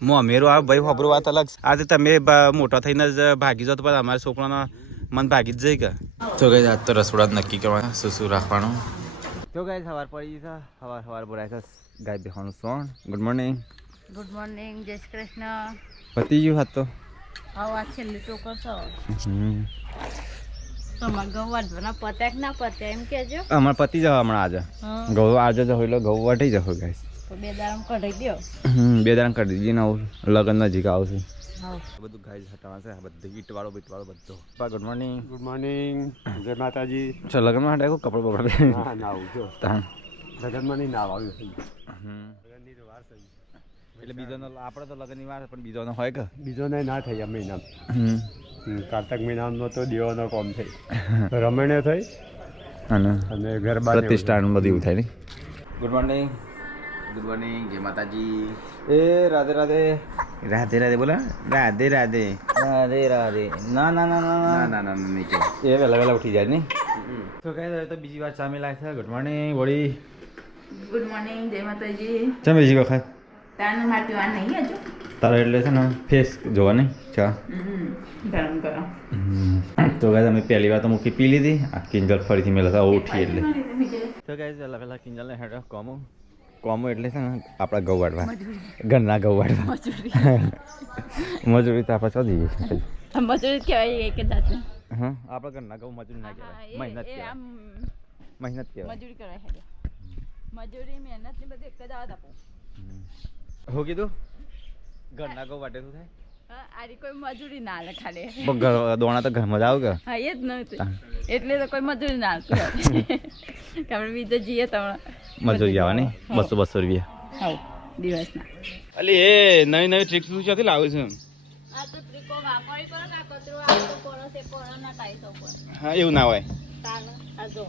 મોમેરો આવે ભાઈ ખબરો વાત અલગ આજે તમે મોટા થઈને જ ભાગી જાઓ તો પછી અમારા છોકરાનો મન ભાગી જ જાય કે જો ગઈ આજ તો રસોડા નક્કી કરવાના શું રાખવાનું જો ગઈ સવાર પડી છે સવાર બોલાય છે ગાય બેહવાનું સોણ ગુડ મોર્નિંગ જય શ્રી કૃષ્ણ પતી ગયું હાથ તો આ છેલ્લી ટોકર છો તમારે ઘઉં વાટવાના પત્યા કે ના પત્યા એમ કેજો અમારે પતી જવા હમણાં આજે ઘઉં આજે જ હોય ઘઉં વાટી જશો ગાય તો 2 દાડા કઢાઈ દો 2 દાડા કરી દીધી ને લગ્ન નજીક આવશે બધું ગાય હટાવા છે બધું ઈટ વાળો બધો ગુડ મોર્નિંગ જય માતાજી ચાલ લગ્નમાં હટાય કપડો બપડા ના ના આવજો લગ્નમાં નહીં ના આવ્યું એટલે બીજોનો આપણે તો લગ્નની વાર પણ બીજોનો હોય કે બીજો ના થઈ આ મહિનામાં કારતક મહિનામાં તો દેવાનો કોમ થઈ રમણે થઈ અને ગરબા પ્રતિષ્ઠાન બધું એવું થાય ને ગુડ મોર્નિંગ જય માતાજી એ રાધે રાધે બોલા રાધે ના નહીં કે એ વહેલા ઉઠી જાય ને તો કઈ તો બીજી વાર સામે લાગે છે ગુડ મોર્નિંગ વળી ગુડ મોર્નિંગ જય માતાજી ચા બીજી વખત તાને માટી વાર નહીં હજુ તારા એટલે છે ને ફેસ જોવા નહીં ચા ગરમ તો ગાય અમે પહેલી વાર તો મૂકી પી લીધી આ કિંજલ ફરીથી મેળવતા ઉઠી એટલે તો ગાય પહેલા કિંજલને હેડો કોમો એટલે છે ને આપણા ઘઉં વાટવા ઘરના ઘઉં વાટવા મજૂરી તો આપણે ચો દઈએ મજૂરી કહેવાય એક જાતની હા આપણા ઘરના ઘઉં મજૂરી ના કહેવાય મહેનત કહેવાય મજૂરી કરાય મજૂરી મહેનત ની બધી એક જ આવત આપો હું કીધું ઘરના ઘઉં વાટે શું થાય આરી કોઈ મજૂરી ના લે ખાલી દોણા તો ઘરમાં જ આવ કે હા એ જ નહોતું એટલે તો કોઈ મજૂરી ના આવતું આપણે બીજે જઈએ તમને મજૂરી આવવાની 200 રૂપિયા હા દિવસના અલી એ નવી ટ્રીક શું છે લાવું છું આ તો ટ્રીકો વાપરી કરો ના કચરો આ તો પોરસે પોરના ટાઈસ ઉપર હા એવું ના હોય તાન આ જો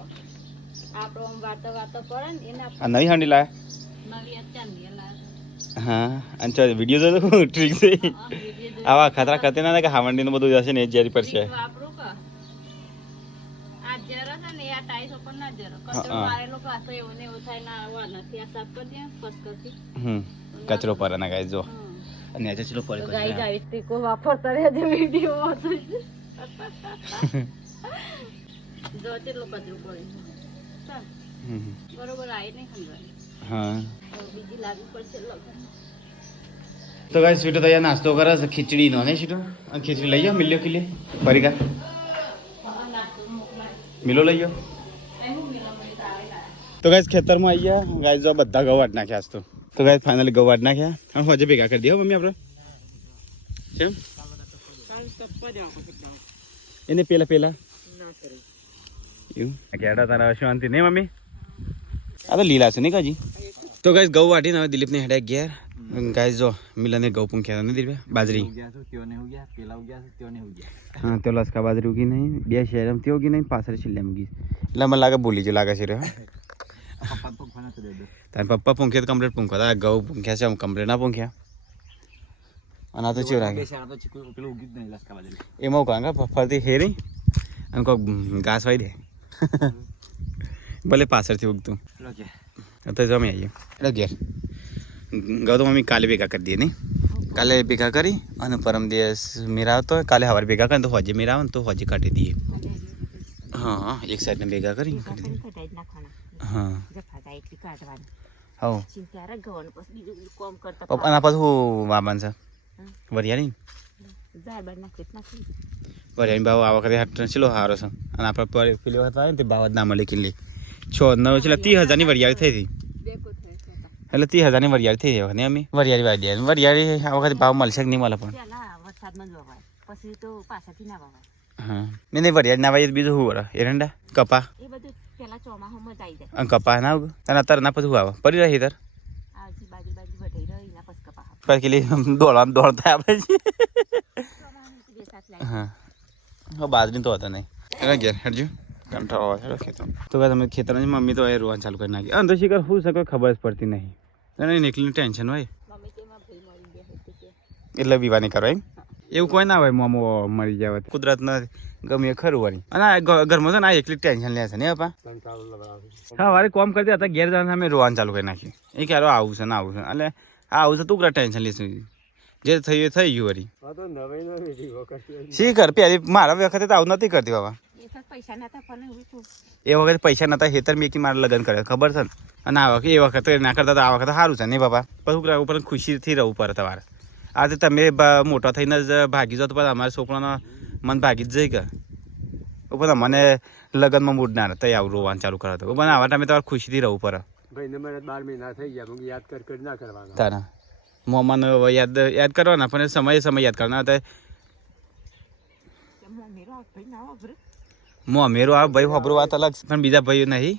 આપણો વાતો પડે ને એને આ નવી હાંડી લાયા નવી અત્યારની લાયા હા અને ચાલ વિડીયો જો ટ્રીક છે આવા ખતરા કરતે ના કે હાવંડીનું બધું જશે ને એ જારી પર છે વાપરું કે આ જરા છે ને આ ટાઈસ ઉપર ના જરા કચરો મારેલો પાછો એવું ને એવું થાય ના આવવા નથી આ સાફ કરી દે ફસકતી કચરો પર ના ગાય જો અને આજે ચલો પર ગાઈ ગાઈ ટ્રીકો વાપરતા રહેજે વિડીયો હતો જો તેટલો કચરો પડે બરોબર આઈ નહીં સમજાય હા બીજી લાગુ પડશે લગન તો ગાઈસ સ્વીટો તૈયાર નાસ્તો કરે છે ખીચડી નો ને સ્વીટો અને ખીચડી લઈ જાઓ મિલ્યો કે લે પરિકા મિલો લઈ જાઓ તો ગાઈસ ખેતરમાં આવી ગયા ગાઈસ જો બધા ઘઉં વાટ નાખ્યા તો ગાઈસ ફાઇનલી ઘઉં વાટ નાખ્યા અને હોજે ભેગા કરી દે મમ્મી આપણે કેમ એને પેલા એવું કેડા તારા શાંતિ નહીં મમ્મી આ તો લીલા છે નહીં કાજી તો ગાઈસ ઘઉં વાટીને હવે દિલીપને હેડા ગયા गाइस जो मिलन ने गौ पंख्या नहीं दिल बाजरी हाँ तो लसका बाजरी उगी नहीं बे शहर में होगी नहीं पासर छिल्ले में એટલે મને લાગે ભૂલી જ લાગે છે રે તાર પપ્પા પંખ્યા તો કમ્પ્લીટ પંખા તા ગૌ પંખ્યા છે આમ કમ્પ્લીટ ના પંખ્યા અને આ તો ચેવ લાગે એમાં કાંગા ફરતી હેરી અને કોઈ ઘાસ વાઈ દે ભલે પાછળથી ઉગતું તો જમી આવીએ એટલે ઘેર ગૌ તો મમ્મી કાલે ભેગા કરી દઈએ નહીં કાલે ભેગા કરી અને પરમ દિવસ મેરા આવતો હોય કાલે સવારે ભેગા કરીને તો હોજે મેરા આવે ને તો હોજે કાઢી દઈએ હા એક સાઈડને ભેગા કરી હા હા આના પાછું વાબાન છે વરિયાળી વરિયાળી ભાવ આ વખતે ચલો સારો છે અને આપણે પેલી વખત આવે ને તે ભાવ જ ના મળે કિલ્લી 6-9 એટલે 30,000ની વરિયાળી થઈ હતી એટલે 30,000ની વરિયાળી થઈ જાય ને અમે વરિયાળી વાળી દે વરિયાળી આ વખતે ભાવ મળશે કે નહીં મળે પણ હા મેં નહીં વરિયાળી ના વાય બીજું શું વળે એરંડા કપા કપા ના આવું તને અત્યારે ના પછી આવે પડી રહી તાર પછી દોડ થાય આપણે હા બાજરી તો હતા નહીં ઘેર હેડજો કંટાળો આવે ખેતર તો તમે ખેતરની મમ્મી તો રોવાનું ચાલુ કરી નાખી અંદર શીખર શું શકે ખબર જ પડતી નહીં એને નીકળીને ટેન્શન હોય એટલે વિવાહ નહીં કરવા એમ એવું કોઈ ના હોય મોમો મરી જાય કુદરતના ગમે ખરું વળી અને આ ઘરમાં છે ને આ એકલી ટેન્શન લે છે ને પપ્પા કંટાળો લગાવે હા વારે કોમ કરતી હતા ઘેર જવાના અમે રોવાનું ચાલુ કરી નાખ્યું એ ક્યારે આવું છે ને આવું છે એટલે આ આવું છે તું કરા ટેન્શન લેશું જે થયું એ થઈ ગયું વળી આ તો નવી નવી વખત શી કર પહેલી મારા વખતે તો આવું નથી કરતી બાબા પૈસા નતા પણ એવું છું એ વખતે પૈસા નતા હેતર મેકી મારે લગ્ન કરે ખબર છે ને અને આ વખતે એ વખતે ના કરતા તો આ વખતે સારું છે નહીં બાબા પછી કરાવવું પણ ખુશીથી રહેવું પડે તમારે આજે તમે મોટા થઈને જ ભાગી જાઓ તો પછી અમારા છોકરાનો મન ભાગી જ જાય કે ઉપર મને લગ્નમાં મૂડ ના તઈ આવું રોવાનું ચાલુ કરો તો પણ આવા ટાઈમે તમારે ખુશીથી રહેવું પડે ભાઈને મને 12 મહિના થઈ ગયા હું યાદ કરી ના કરવાના તારા મોમાનો યાદ કરવાના પણ સમય યાદ કરવાના હતા મમ્મીરો આ ભાઈ ખબરો વાત અલગ છે પણ બીજા ભાઈઓ નહીં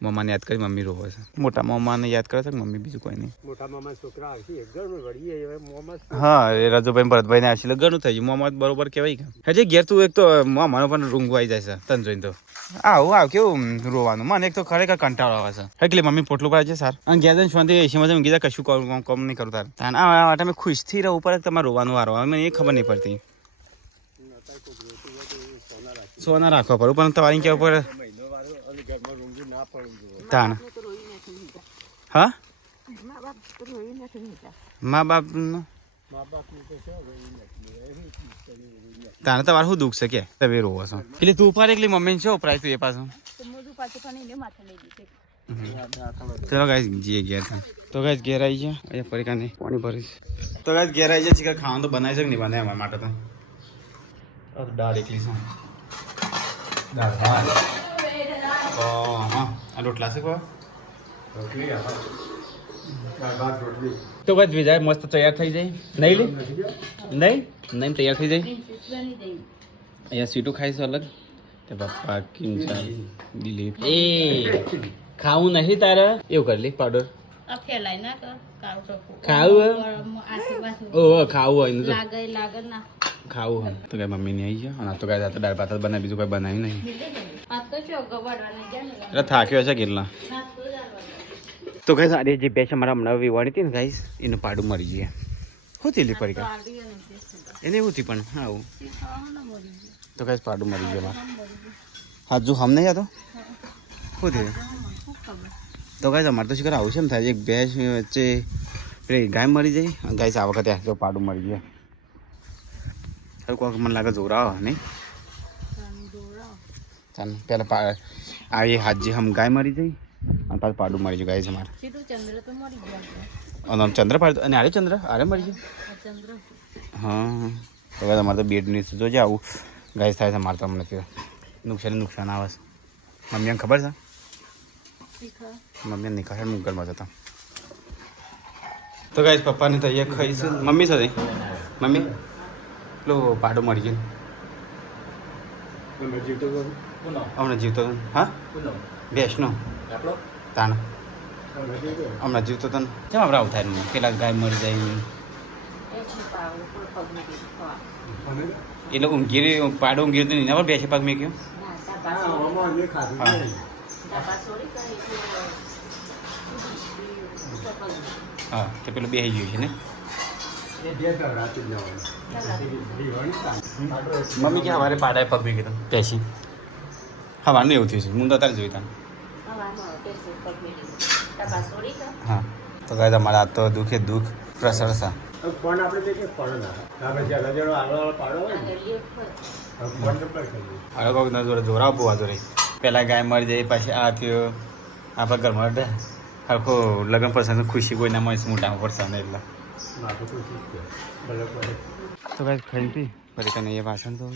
મમ્માને યાદ કરી મમ્મી રોવે છે મોટા મમ્માને યાદ કરે છે મમ્મી બીજું કોઈ નહીં મોટા મામા છોકરા આવશે એક ઘરનું વળીએ હવે મોમાં હા એ રજુભાઈ ભરતભાઈ ને આવશે ઘણું થઈ ગયું મોમાં બરોબર કહેવાય કે હજી ઘેર તું એક તો મોમાનો પણ રૂંગું આવી જાય છે તન જોઈને તો આવું કેવું રોવાનું મને એક તો ખરેખર કંટાળો આવે છે એટલે મમ્મી પોટલું પાડે છે સાર અને ઘેર જઈને શાંતિ એસીમાં કીધા કશું કોમ નહીં કરું તાર આ માટે મેં ખુશથી રહું પડે તમારે રોવાનું વારો મને એ ખબર નહીં પડતી સોના રાખવા પડું પણ તમારે કેવું પડે તાણ હા મા બાપ તાને તમારે શું દુઃખ છે કે તમે રોવો છો એટલે તું ઉપર એકલી મમ્મી છે ઉપરાય તું એ પાછું ચલો ગાઈસ જીએ ઘેર તો ગાઈસ ઘેર આવી છે અહીંયા પરીકાને પાણી ભરીશ તો ગાઈસ ઘેર આવી છે ચીકર ખાવાનું તો બનાવી છે કે નહીં બનાવે અમારા માટે તો દાળ એકલી છે દાળ ભાત હા આ રોટલા છે કો તો બસ વિજાય મસ્ત તૈયાર થઈ જાય નહીં લે નહીં તૈયાર થઈ જાય અહીંયા સ્વીટું ખાઈશું અલગ તે પપ્પા કિંચા દિલીપ એ ખાવું નથી તારે એવું કરી લે પાવડર ખાવું ખાવું ખાવું તો કઈ મમ્મી ની આવી ગયા અને તો કઈ દાળ ભાત બનાવી બીજું કઈ બનાવ્યું નહીં એટલે થાક્યો છે કેટલા તો ગાઈસ આ જે બેચ અમારા હમણાં વિવાણી હતી ને ગાઈસ એનું પાડું મરી જાય શું થયેલી પરીકા એને એવું થયું પણ હા આવું તો ગાઈસ પાડું મરી ગયું હા જો હમ નહીં હતો શું થયું તો ગાઈસ અમારે તો શીખર આવું છે ને થાય એક બેચ વચ્ચે પેલી ગાય મરી જાય ગાઈસ આ વખતે તો પાડું મરી જાય હવે કોઈક મને લાગે જોરાવ નહીં ચાલ પેલા આ એ હાજી હમ ગાય મરી જાય અને પાછું પાડું મરી ગયું ગાય છે મારે ચંદ્ર પાડું અને ચંદ્ર મરી ગયું હા તો ગાય તમારે તો બેડ ની જોજે આવું ગાય થાય છે મારે તો હમણાં નુકસાન આવે છે મમ્મીને ખબર છે મમ્મીને નહીં ખબર મુગલમાં જતા તો ગાય પપ્પાને તો અહીંયા ખાઈશું મમ્મી સાથે મમ્મી પેલું પાડું મરી ગયું હમણાં જીવતો હા બેસનો તાણ હમણાં જીવતો તને કેમ આપણે આવું થાય પેલા ગાય મરી જાય એટલે ઊંઘી પાડો ઊંઘી હતું એના પર બેસે પાક મેં કહ્યું હા તો પેલું બેસી ગયું છે ને મમ્મી કે હવારે પાડાએ પગ મેં કીધું બેસી હવાનું એવું થયું છે હું તો અત્યારે જોઈ તને હા તો કાંઈ તમારે આ તો દુઃખે દુઃખ પ્રશંસા પણ આપણે કે પણ ના જરા પાડો હોય હવે કોઈક ના જોડે જોરાવ બહુ જોડે પહેલાં ગાય મરી જાય પછી આ થયો આપણા ઘરમાં આખો લગ્ન પ્રસંગ ખુશી કોઈ ના મળે મોટા પ્રસંગ એટલે તો કાંઈ ખાઈ ફરી કને એ વાસણ તો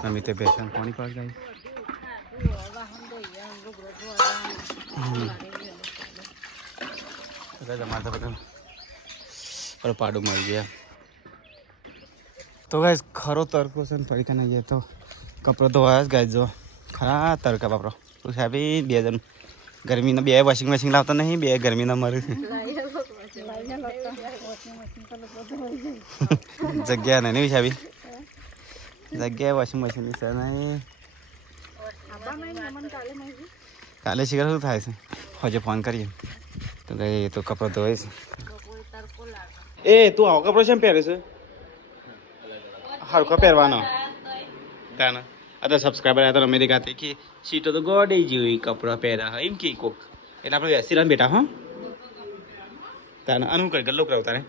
મમ્મી તે બેસન પાણી પાડ જાય અમારે તો બધું પાડું મળી ગયા તો ગાય ખરો તડકો છે ને ફરી કને ગયા તો કપડો ધોવાયા જ ગાય જો ખરા તડકા બાપરો તો સાહેબ 2 જણ ગરમીના 2 વોશિંગ મશીન લાવતા નહીં 2 ગરમીના મરે જગ્યા નહીં સાહેબ જગ્યાએ વોશિંગ મશીન છે નહીં કાલે શીખર શું થાય છે હજુ ફોન કરીએ તો કઈ એ તો કપડો ધોવાય છે એ તું આવો કપડો છે પહેરે છે હરખો પહેરવાનો તાના અત્યારે સબસ્ક્રાઈબર આવ્યા તો અમેરિકાથી કે સીટો તો ગોડી જેવી કપડાં પહેર્યા એમ કે કોક એટલે આપણે બેસી રહ્યા બેટા હો તારે અનુ કઈ ગલ્લો કરાવ તારે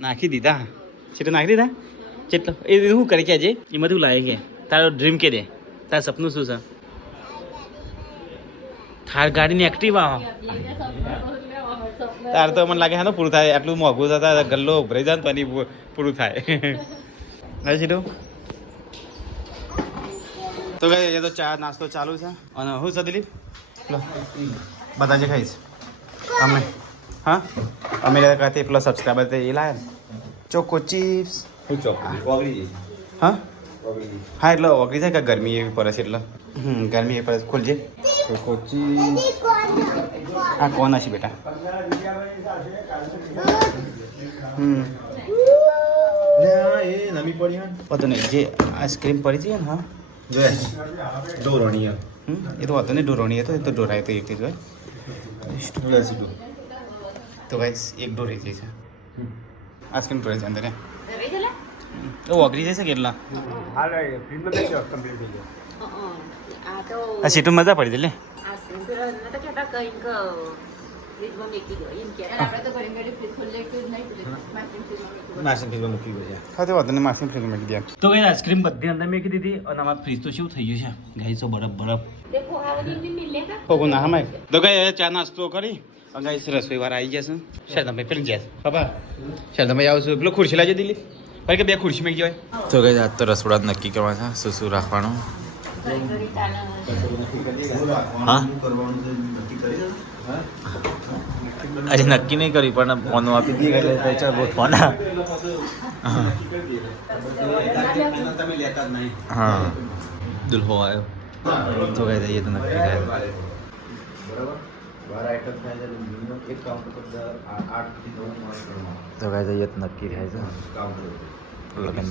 નાખી દીધા સીટો નાખી દીધા કેટલો એ શું કરે કે આજે એમાં તું લાગે કે તારો ડ્રીમ કે દે તારું સપનું શું છે થાર ગાડીની એક્ટિવા તારે તો મને લાગે હા પૂરું થાય આટલું મોંઘું થતા ગલ્લો ભરાઈ જાય ને તો પૂરું થાય હવે સીધું તો કઈ એ તો ચા નાસ્તો ચાલુ છે અને હું છે દિલીપ બધા જે ખાઈશ અમે હા અમે કાંથી પેલા સબસ્ક્રાઈબર તે એ લાયા ને ચોકો ચિપ્સ હા હા એટલે ઓગળી જાય કે ગરમી એવી પડે છે એટલે ગરમી એવી પડે ખોલજે ચોકો ચિપ્સ હા કોણ હશે બેટા એ નમી પડી પતો નહીં જે આઈસ્ક્રીમ પડી છે ને હા ડોરોણી એ તો હતો ને ડોરોણી હતો એ તો ડોરાય તો એક જ હોય તો ગાઈસ એક ડોર રહી જાય છે આઈસ્ક્રીમ ડોરે છે અંદર તો ઓગળી જશે કેટલા આ સીટું મજા પડી દે લે તો કઈ આઈસ્ક્રીમ બધી અંદર મેકી દીધી અને અમારા ફ્રીજ તો શું થઈ ગયું છે ગાઈસો બરફ બરફ ના હમાય તો કઈ ચા નાસ્તો કરી ગાઈસ રસોઈ વાર આવી જશે શારદાભાઈ પેલી જશે બાબા શારદાભાઈ આવશે પેલો ખુરશી લાવજો દિલ્હી ભાઈ કે બે ખુરશી મેં કહેવાય તો કઈ આજ તો રસોડા નક્કી કરવા છે શું શું રાખવાનું હા અરે નક્કી નહીં કરી પણ ફોન આપી દઈએ એટલે ચાલ બહુ ફોન હા દુલ્હો આવ્યો તો કઈ દઈએ તો નક્કી થાય તો કઈ દઈએ તો નક્કી થાય છે લગ્ન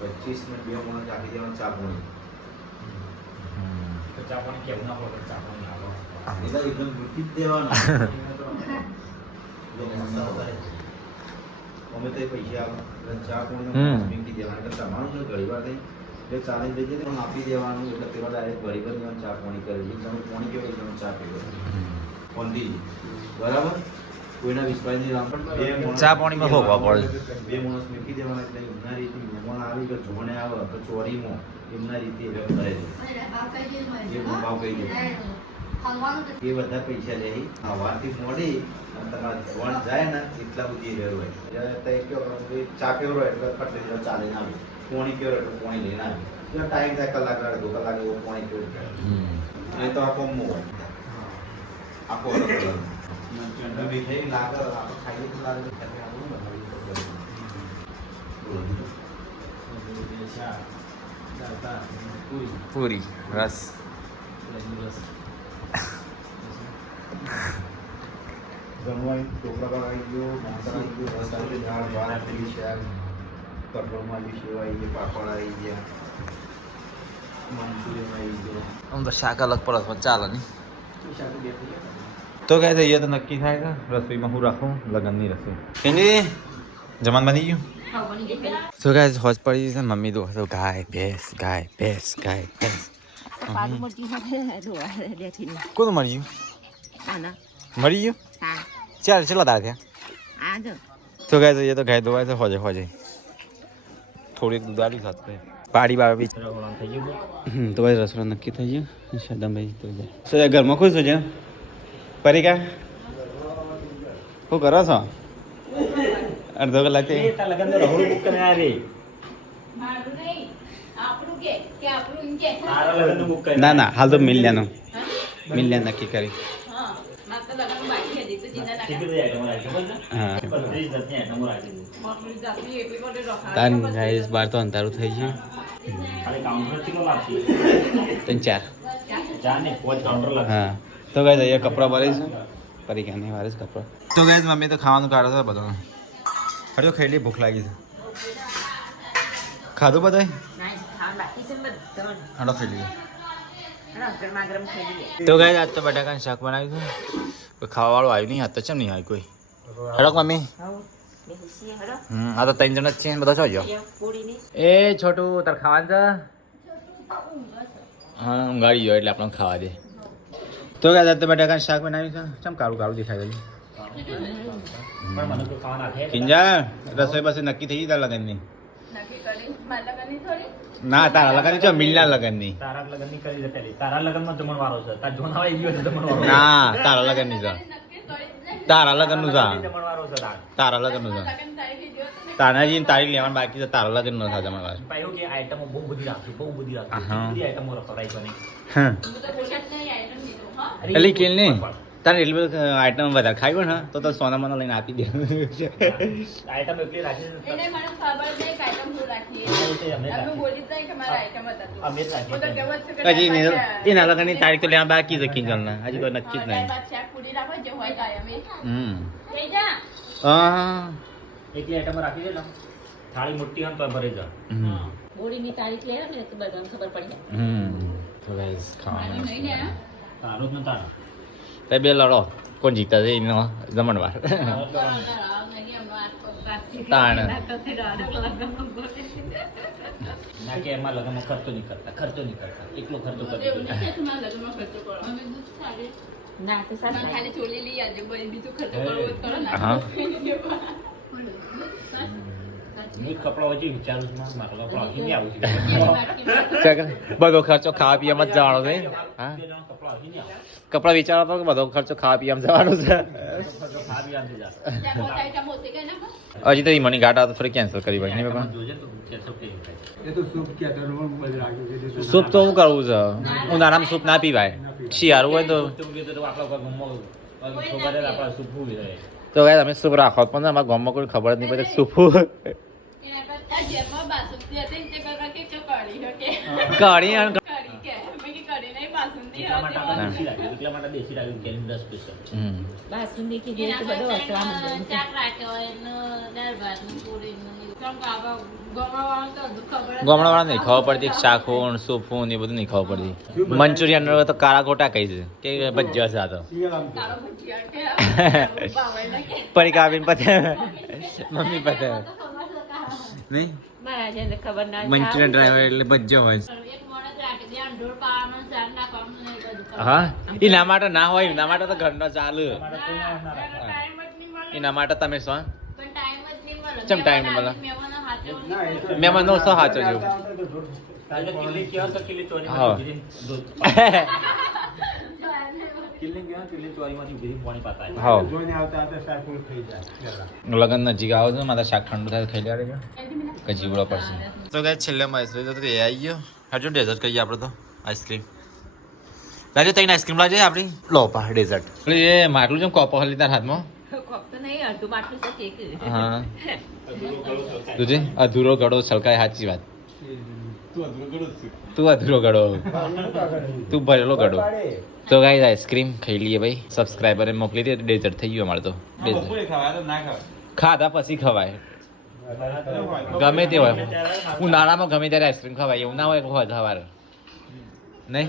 25 ને 2 માણસ આપી દેવાનું ચા પાણી ચા પાણી કેવું ના પડે ચા પાણી આવો એટલે એકદમ મૂકી જ દેવાનું અમે તો પૈસા આવે ચા પાણી મૂકી દેવાનું એટલે તમારું જો ઘણી વાર થઈ એટલે ચાલી જઈએ પણ આપી દેવાનું એટલે પેલા ડાયરેક્ટ ઘડી પર ચા પાણી કરી તમે પાણી કેવું તમે ચા પીવો કોંડી બરાબર કોઈના વિશ્વાસની રામ ચા પાણીમાં હોવા પડે બે માણસ મૂકી દેવાના એટલે એમના રીતે મહેમાન આવી કે જોણે આવે તો ચોરીમાં એમના રીતે કરે છે એ ભાવ કહી દે એ બધા પૈસા લે સવારથી મોડી અને તમારા જવાન જાય ને એટલા બધી રહ્યો હોય ચા કેવો હોય એટલે ફટ ચાલીને આવે પોણી કેવો એટલે પોણી લઈને આવે ટાઈમ થાય કલાક અડધો કલાક એવો પોણી કેવું નહીં તો આખો હોય આખો અલગ અલગ પૂરી રસ જમવાય ચોપડા આવી ગયો માસા આવી ગયો રસ આવી ગયો દાળ ભાત પેલી શાક કટોળમાં આવી સેવા આવી ગઈ પાપડ આવી ગયા મંચુરિયન આવી ગયો આમ તો શાક અલગ પડે પણ ચાલે નહીં તો કહે છે એ તો નક્કી થાય છે રસોઈમાં હું રાખું લગ્નની રસોઈ એની જમાન બની ગયું તો કહે હોજ પડી છે મમ્મી તો ગાય ભેંસ ગાય ભેંસ ગાય ભેંસ કોનું મળી ગયું મળી ગયું ચાલ ચેટલા દાળ થયા તો કહે છે એ તો ગાય ધોવાય છે હોજે હોજે થોડીક દૂધ આલી સાથે પાડી બાબી થઈ ગયું તો ભાઈ રસોડા નક્કી થઈ ગયું શારદાભાઈ તો જાય ઘરમાં ખુશ છે પરીકા શું કરો છો અડધો કલાક ના ના હાલ તો મિલ્યાનું મિલ્યા નક્કી કરી બાર તો અંધારું થઈ ગયું 3-4 હા તો ગાઈસ અહીંયા કપડાં ભરીશું પરીકાની વારે જ કપડાં તો ગાઈસ મમ્મી તો ખાવાનું કાઢો છે બધું હજો ખાઈ લઈ ભૂખ લાગી છે ખાધું બધાય હડો ખાઈ લઈએ તો ગાઈસ આજ તો બટાકાનું શાક બનાવ્યું છે કોઈ ખાવાવાળું આવ્યું નહીં આજ તો ચમ નહીં આવ્યું કોઈ હડો મમ્મી આ તો 3 જણ જ છે બધા છો ગયો એ છોટું તાર ખાવાનું છે હા ઊંઘાડી ગયો એટલે આપણે ખાવા દે તો કે તો બટાકાનું શાક બનાવ્યું છે ચમ કાળું કાળું દેખાય ગયું કિંજા રસોઈ પાસે નક્કી થઈ ગઈ તારા લગનની ના તારા લગનની છે મિલના લગનની તારા લગનની કરી દે પેલી તારા લગનમાં જમણવારો છે તાર જોન આવે ગયો છે જમણવારો ના તારા લગનની છે તારા લગનનું છે જમણવારો છે તારા લગનનું છે તાનાજી તારી લેવાનું બાકી છે તારા લગન નો થાય તમારે ભાઈ એવું કે આઈટમો બહુ બધી રાખી બધી આઈટમો રખડાઈ બની એટલે કેલ ને તારે એટલી બધી આઈટમ વધારે ખાઈ હોય ને તો તો સોના મને લઈને આપી દે આઈટમ એટલી રાખી એને મને ખબર છે કે આઈટમ શું રાખી અમે બોલી જાય કે મારા આઈટમ હતા અમે રાખી તો કહેવત છે કે હજી એના લગનની તારીખ તો લેવા બાકી છે કિંજલના હજી કોઈ નક્કી જ નહીં શાક પૂરી રાખો જે હોય કાયમ એ હમ થઈ જા હા એટલી આઈટમ રાખી દે ને થાળી મોટી હોય તો ભરી જા હોળીની તારીખ લે ને તો બધાને ખબર પડી તો ગાઈસ ખાવાનું નહીં ને તારું જ ન તારું તે બે લડો કોણ જીતા છે એનો જમણવાર તાણ ના કે એમાં લગનમાં ખર્ચો નહીં કરતા એકલો ખર્ચો કરતો ના તો સાચું ખાલી ચોલી લઈ આજે બીજું ખર્ચો કરવો કરો ને હા હું કપડા વચ્ચે વિચારું છું મારા કપડા હજી નહીં આવું બધો ખર્ચો ખાવા પીવામાં જ જવાનો છે હા કપડા હજી નહીં આવું કપડા વિચારવા પર બધો ખર્ચો ખાવા પીવામાં જવાનો છે ખા બી આમ જા હજી તો મને ગાડા તો થોડી કેન્સલ કરી ભાઈ નહીં બાપા જોજે તો કેસો કે એ તો સૂપ કે દરરોજ બધું રાખી દીધું સૂપ તો શું કરવું છે ઉનાળામાં સૂપ ના પીવાય શિયાળું હોય તો આપણા સુખવું રહે તો ગાય તમે સૂપ રાખો પણ અમારા ગામમાં કોઈ ખબર જ નહીં પડે સૂપ કઢી અને એટલા માટે આપણે દેશી રાખ્યું કેલેન્ડર સ્પેશિયલ બાસુંદી કી જે બધો વસવા મંડ્યો ચાક રાખ્યો એનો દાળ ભાત પૂરી ચમ કાબા ગામડાવાળા નહીં ખબર પડતી શાક હોન સૂપ હોન એ બધું નહીં ખબર પડતી મંચુરિયન તો કાળા ખોટા કહી છે કે ભજીયા છે આ તો કાળો ભજીયા કે બાવળના કે પડી કાપીને પતે મમ્મી પતે નહીં મારા જેને ખબર ના મંચુરિયન ડ્રાઈવર એટલે ભજીયા હોય એક મોણસ રાખી દે ઢોળ પાવાનું શાક નાખવાનું ને બધું હા એના માટે ના હોય એના માટે તો ઘરનો ચાલુ ટાઈમ જ નહીં મળે એના માટે તમે શું પણ ટાઈમ જ નહીં મળે ચમ time નહીં મળે? મહેમાનો હાથે મહેમાનનો સો સાચો જેવું કિલ્લી કયો તો કિલ્લી ચોરી હા. કિલ્લી ચોરીમાંથી ઉભી પાણી પાતા હા જોઈને આવતા આવતા શાક પૂરું થઈ જાય લગન નજીક આવો છો મારા શાક ઠંડુ થાય ખાઈ લેવા કે જીવડો પડશે તો ગાય છેલ્લે આઈસ્ક્રીમ તો એ આવી ગયો હજુ ડેઝર્ટ કહીએ આપણે તો આઈસ્ક્રીમ લાગે તઈને આઈસ્ક્રીમ લાગે આપણી લો પા ડેઝર્ટ એ માટલું જેમ કોપો હલી તાર હાથમાં કોક તો નહીં અડધું માટલું છે કેક હા તુજે અધૂરો ગળો છલકાય સાચી વાત તું અધૂરો ગળો તું ભરેલો ગળો તો ગાઈસ આઈસ્ક્રીમ ખાઈ લઈએ ભાઈ સબસ્ક્રાઈબરે મોકલી દે ડેઝર્ટ થઈ ગયું અમારે તો ખાધા પછી ખવાય ગમે તે હોય ઉનાળામાં ગમે ત્યારે આઈસ્ક્રીમ ખવાય એવું ના હોય હોય સવારે નહીં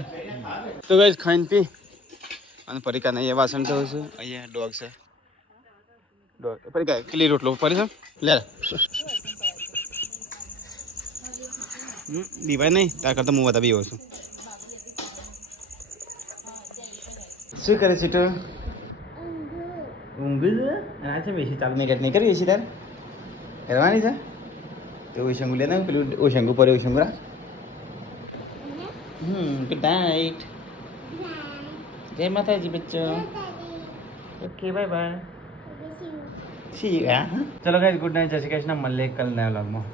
તો ગાઈસ ખાઈને પી અને પરીકા નહીં એ વાસણ થયું છે અહીંયા ડોગ છે ડોગ પરીકા કેટલી રોટલો પડી છે લે દીવાય નહીં તાર કરતા હું બધા બી છું શું કરે છે તો ઊંઘ છે આ છે બેસી ચાલુ મેં નહીં કરી બેસી તાર કરવાની છે તો ઓશંગુ લે ને પેલું ઓશંગુ પર ઓશંગુ રાખ ગુડ નાઇટ જય માતાજી બચ્ચો okay bye bye see you ચલો ગાઈસ ગુડ નાઇટ જય શ્રી કૃષ્ણ મળીએ કલ નયા વ્લોગમાં